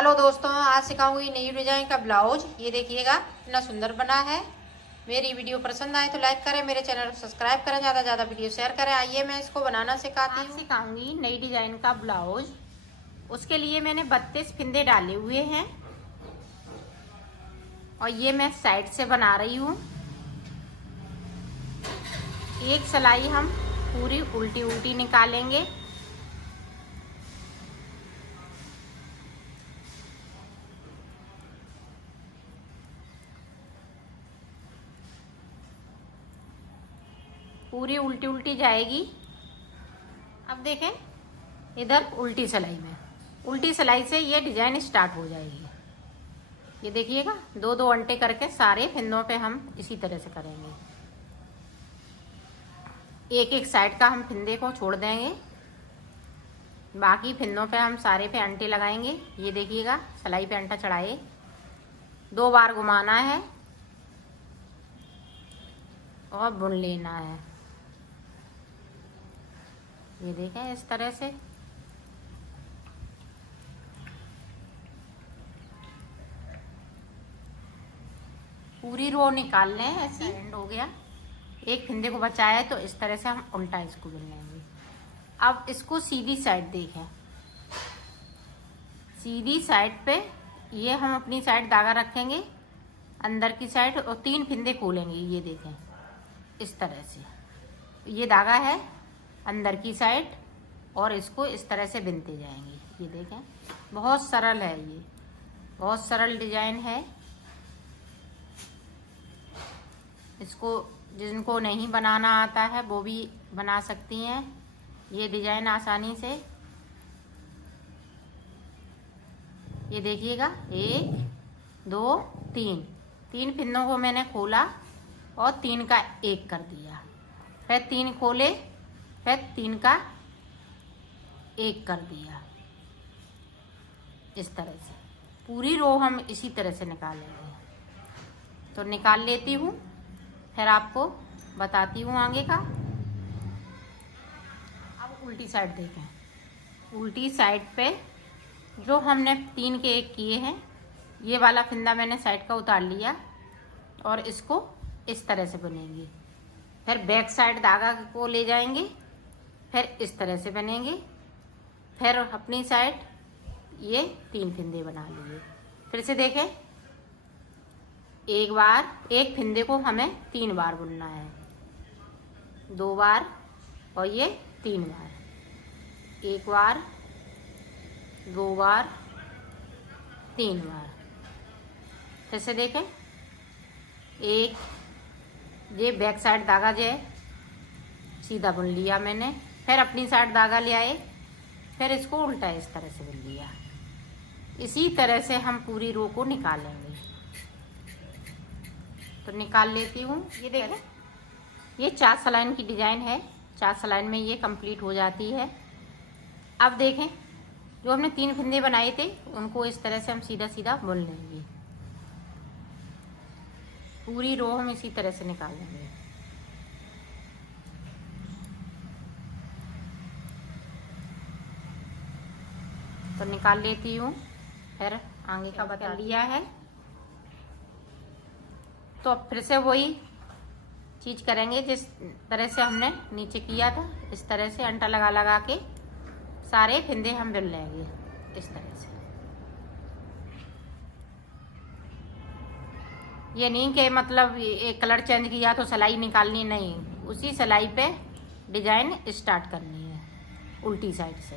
Hello दोस्तों, आज सिखाऊंगी नई डिजाइन का ब्लाउज। ये देखिएगा कितना सुंदर बना है। मेरी वीडियो पसंद आए तो लाइक करें, मेरे चैनल को सब्सक्राइब करें, ज़्यादा से ज़्यादा वीडियो शेयर करें। आइए मैं इसको बनाना सिखाती हूँ। सिखाऊंगी नई डिजाइन का ब्लाउज। उसके लिए मैंने 32 फिंदे डाले हुए हैं और ये मैं साइड से बना रही हूँ। एक सिलाई हम पूरी उल्टी उल्टी निकालेंगे। पूरी उल्टी उल्टी जाएगी। अब देखें, इधर उल्टी सिलाई से ये डिजाइन स्टार्ट हो जाएगी। ये देखिएगा, दो दो अंटे करके सारे फिंदों पे हम इसी तरह से करेंगे। एक एक साइड का हम फिंदे को छोड़ देंगे, बाकी फिंदों पे हम सारे पे अंटे लगाएंगे। ये देखिएगा, सिलाई पे अंटा चढ़ाए 2 बार घुमाना है और बुन लेना है। ये देखें, इस तरह से पूरी रो निकाल लें। ऐसे एंड हो गया, एक फिंदे को बचाया है तो इस तरह से हम उल्टा इसको बुन लेंगे। अब इसको सीधी साइड देखें, सीधी साइड पे ये हम अपनी साइड धागा रखेंगे अंदर की साइड और 3 फिंदे खोलेंगे। ये देखें, इस तरह से ये धागा है अंदर की साइड और इसको इस तरह से बिनते जाएंगे। ये देखें, बहुत सरल है, ये बहुत सरल डिजाइन है। इसको जिनको नहीं बनाना आता है वो भी बना सकती हैं ये डिजाइन आसानी से। ये देखिएगा, 1 2 3 फिंदों को मैंने खोला और 3 का 1 कर दिया, फिर 3 खोले, फिर 3 का 1 कर दिया। इस तरह से पूरी रो हम इसी तरह से निकालेंगे। तो निकाल लेती हूँ, फिर आपको बताती हूँ आगे का। अब उल्टी साइड देखें, उल्टी साइड पे जो हमने 3 के 1 किए हैं, ये वाला फिंदा मैंने साइड का उतार लिया और इसको इस तरह से बनेंगे। फिर बैक साइड धागा को ले जाएंगे, फिर इस तरह से बनेंगे। फिर अपनी साइड ये 3 फिंदे बना लिए। फिर से देखें, एक बार एक फिंदे को हमें 3 बार बुनना है, 2 बार और ये 3 बार। 1 बार, 2 बार, 3 बार। फिर से देखें, एक ये बैक साइड धागा जो है सीधा बुन लिया मैंने, फिर अपनी साइड धागा ले आए, फिर इसको उल्टा इस तरह से बुन लिया। इसी तरह से हम पूरी रो को निकालेंगे। तो निकाल लेती हूँ। ये देखें, ये 4 सलाइन की डिजाइन है, 4 सलाइन में ये कंप्लीट हो जाती है। अब देखें, जो हमने 3 फिंदे बनाए थे उनको इस तरह से हम सीधा सीधा बुन लेंगे। पूरी रो हम इसी तरह से निकालेंगे। तो निकाल लेती हूँ, फिर आगे का बता लिया है। तो अब फिर से वही चीज करेंगे जिस तरह से हमने नीचे किया था। इस तरह से अंटा लगा लगा के सारे फिंदे हम बुन लेंगे इस तरह से। ये नहीं कि मतलब एक कलर चेंज किया तो सिलाई निकालनी, नहीं, उसी सिलाई पे डिजाइन स्टार्ट करनी है उल्टी साइड से।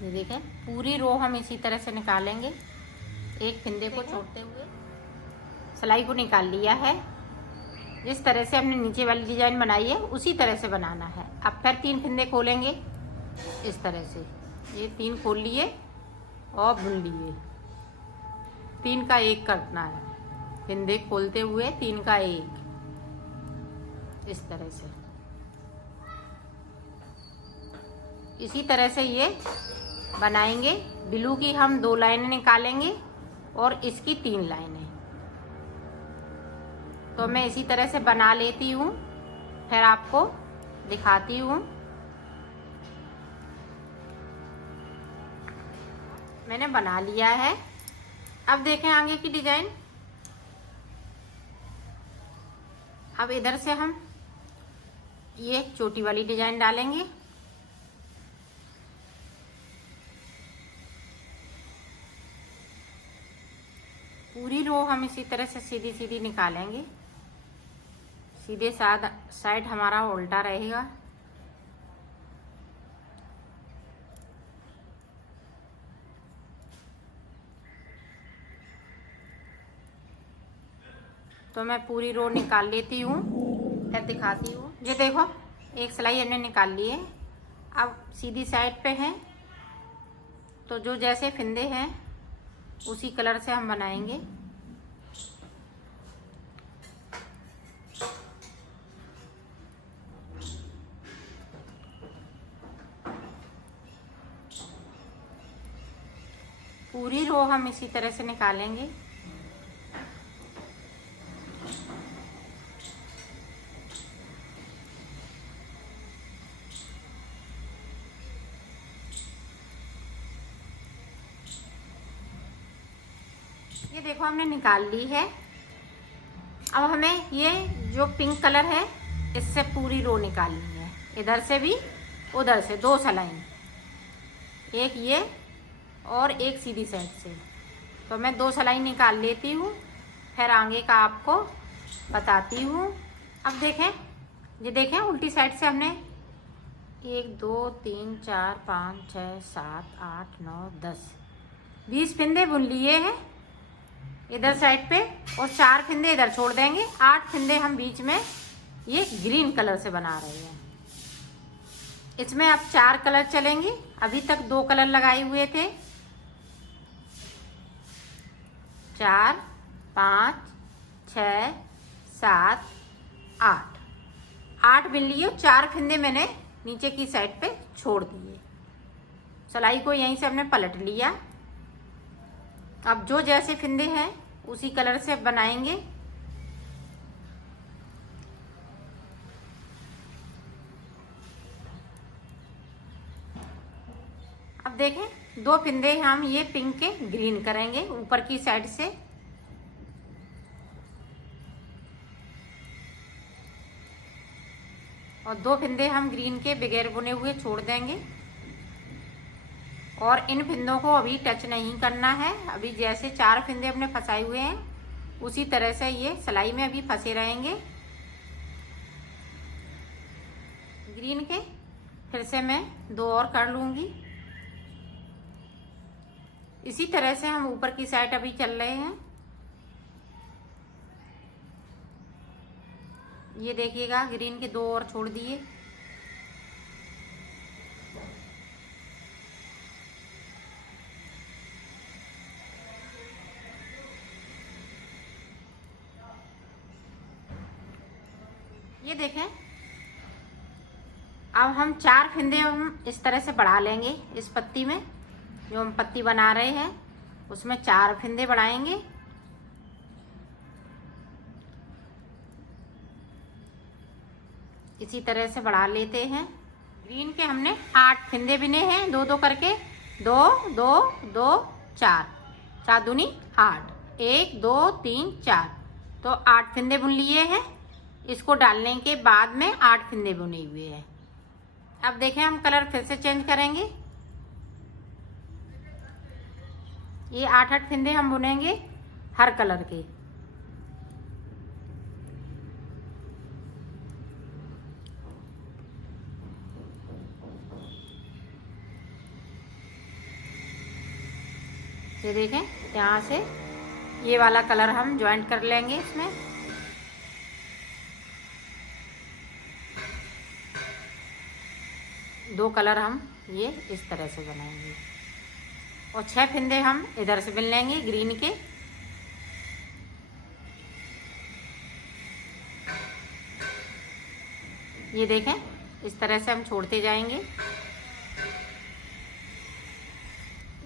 ये देखें, पूरी रो हम इसी तरह से निकालेंगे। एक फिंदे को छोड़ते हुए सिलाई को निकाल लिया है। जिस तरह से हमने नीचे वाली डिजाइन बनाई है उसी तरह से बनाना है। अब फिर 3 फिंदे खोलेंगे इस तरह से। ये 3 खोल लिए और बुन लिए। 3 का 1 करना है, फिंदे खोलते हुए 3 का 1 इस तरह से। इसी तरह से ये बनाएंगे। ब्लू की हम 2 लाइनें निकालेंगे और इसकी 3 लाइनें। तो मैं इसी तरह से बना लेती हूँ, फिर आपको दिखाती हूँ। मैंने बना लिया है। अब देखें आगे की डिजाइन। अब इधर से हम ये चोटी वाली डिजाइन डालेंगे। पूरी रो हम इसी तरह से सीधी सीधी निकालेंगे। सीधे साइड हमारा उल्टा रहेगा। तो मैं पूरी रो निकाल लेती हूँ, फिर दिखाती हूँ। ये देखो एक सिलाई हमने निकाल ली है। अब सीधी साइड पे है, तो जो जैसे फिंदे हैं उसी कलर से हम बनाएंगे। पूरी रो हम इसी तरह से निकालेंगे। ये देखो हमने निकाल ली है। अब हमें ये जो पिंक कलर है इससे पूरी रो निकालनी है, इधर से भी उधर से 2 सलाइन, एक ये और एक सीधी साइड से। तो मैं 2 सलाइन निकाल लेती हूँ, फिर आगे का आपको बताती हूँ। अब देखें, ये देखें उल्टी साइड से हमने 1 2 3 4 5 6 7 8 9 10 20 फिंदे बुन लिए हैं इधर साइड पे, और 4 फिंदे इधर छोड़ देंगे। 8 फिंदे हम बीच में ये ग्रीन कलर से बना रहे हैं। इसमें अब 4 कलर चलेंगे। अभी तक 2 कलर लगाए हुए थे। 4 5 6 7 8 बिन लिए। 4 फिंदे मैंने नीचे की साइड पे छोड़ दिए। सिलाई को यहीं से हमने पलट लिया। अब जो जैसे फिंदे हैं उसी कलर से बनाएंगे। अब देखें 2 फिंदे हम ये पिंक के ग्रीन करेंगे ऊपर की साइड से। और 2 फिंदे हम ग्रीन के बगैर बुने हुए छोड़ देंगे। और इन फिंदों को अभी टच नहीं करना है। अभी जैसे 4 फिंदे अपने फंसाए हुए हैं उसी तरह से ये सिलाई में अभी फंसे रहेंगे ग्रीन के। फिर से मैं 2 और कर लूँगी। इसी तरह से हम ऊपर की साइड अभी चल रहे हैं। ये देखिएगा ग्रीन के 2 और छोड़ दिए। ये देखें, अब हम 4 फिंदे हम इस तरह से बढ़ा लेंगे। इस पत्ती में जो हम पत्ती बना रहे हैं उसमें 4 फिंदे बढ़ाएंगे। इसी तरह से बढ़ा लेते हैं। ग्रीन के हमने 8 फिंदे बिने हैं, 2 करके। 2 2 2 4 4 दूनी 8, 1 2 3 4, तो 8 फिंदे बुन लिए हैं। इसको डालने के बाद में 8 फिंदे बुने हुए हैं। अब देखें हम कलर फिर से चेंज करेंगे। ये 8 फिंदे हम बुनेंगे हर कलर के। ये देखें, यहाँ से ये वाला कलर हम ज्वाइंट कर लेंगे इसमें। दो कलर हम ये इस तरह से बनाएंगे। और 6 फिंदे हम इधर से बिन लेंगे ग्रीन के। ये देखें, इस तरह से हम छोड़ते जाएंगे।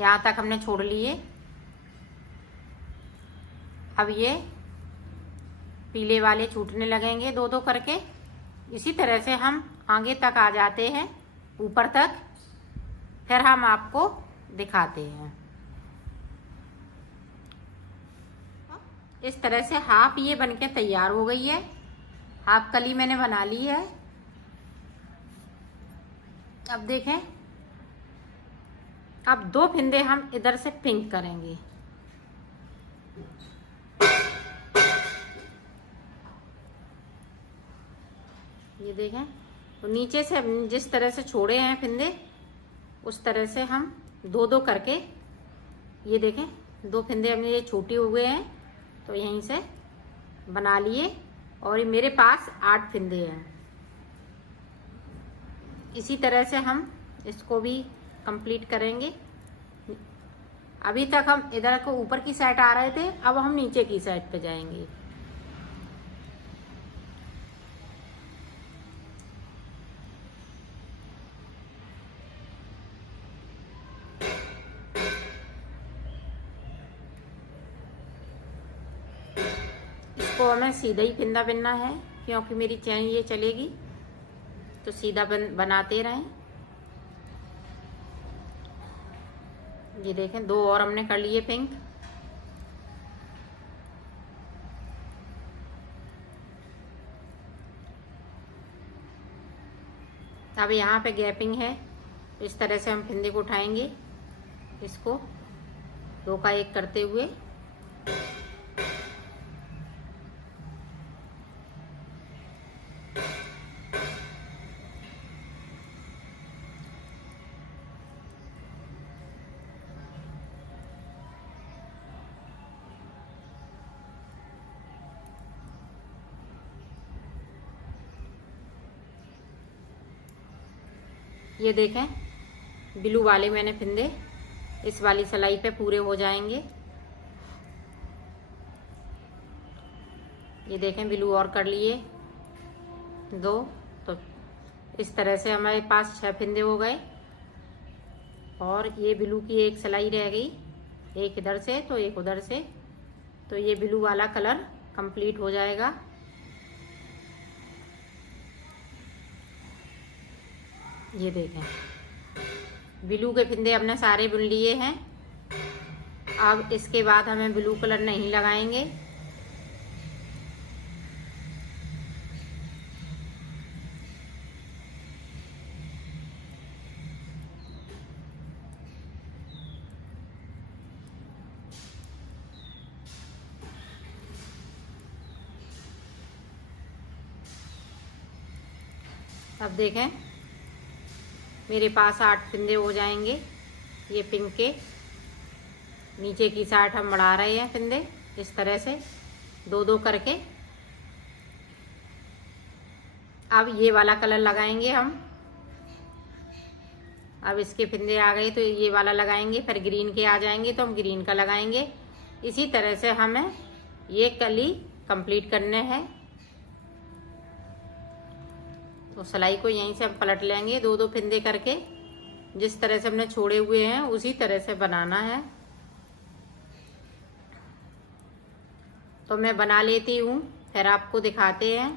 यहाँ तक हमने छोड़ लिए। अब ये पीले वाले छूटने लगेंगे 2 करके। इसी तरह से हम आगे तक आ जाते हैं, ऊपर तक। फिर हम आपको दिखाते हैं। इस तरह से हाफ ये बनके तैयार हो गई है। हाफ कली मैंने बना ली है। अब देखें, अब 2 फिंदे हम इधर से पिंक करेंगे। ये देखें, तो नीचे से जिस तरह से छोड़े हैं फिंदे उस तरह से हम 2-2 करके, ये देखें 2 फिंदे हमने ये छोटे हुए हैं तो यहीं से बना लिए। और ये मेरे पास 8 फिंदे हैं। इसी तरह से हम इसको भी कंप्लीट करेंगे। अभी तक हम इधर को ऊपर की साइड आ रहे थे, अब हम नीचे की साइड पे जाएंगे। इसको हमें सीधा ही फिंदा बिनना है, क्योंकि मेरी चैन ये चलेगी तो सीधा बनाते रहें। ये देखें 2 और हमने कर लिए पिंक। अब यहाँ पे गैपिंग है, इस तरह से हम फिंदे को उठाएंगे, इसको 2 का 1 करते हुए। ये देखें ब्लू वाले मैंने फिंदे इस वाली सिलाई पे पूरे हो जाएंगे। ये देखें ब्लू और कर लिए 2, तो इस तरह से हमारे पास 6 फिंदे हो गए। और ये ब्लू की एक सिलाई रह गई, एक इधर से तो एक उधर से, तो ये ब्लू वाला कलर कंप्लीट हो जाएगा। ये देखें ब्लू के फिंदे हमने सारे बुन लिए हैं। अब इसके बाद हमें ब्लू कलर नहीं लगाएंगे। अब देखें मेरे पास 8 फिंदे हो जाएंगे। ये पिंक के नीचे की साइड हम बढ़ा रहे हैं फिंदे इस तरह से 2-2 करके। अब ये वाला कलर लगाएंगे हम। अब इसके फिंदे आ गए तो ये वाला लगाएंगे, फिर ग्रीन के आ जाएंगे तो हम ग्रीन का लगाएंगे। इसी तरह से हमें ये कली कंप्लीट करने हैं। तो सिलाई को यहीं से हम पलट लेंगे 2-2 फिंदे करके, जिस तरह से हमने छोड़े हुए हैं उसी तरह से बनाना है। तो मैं बना लेती हूँ, फिर आपको दिखाते हैं।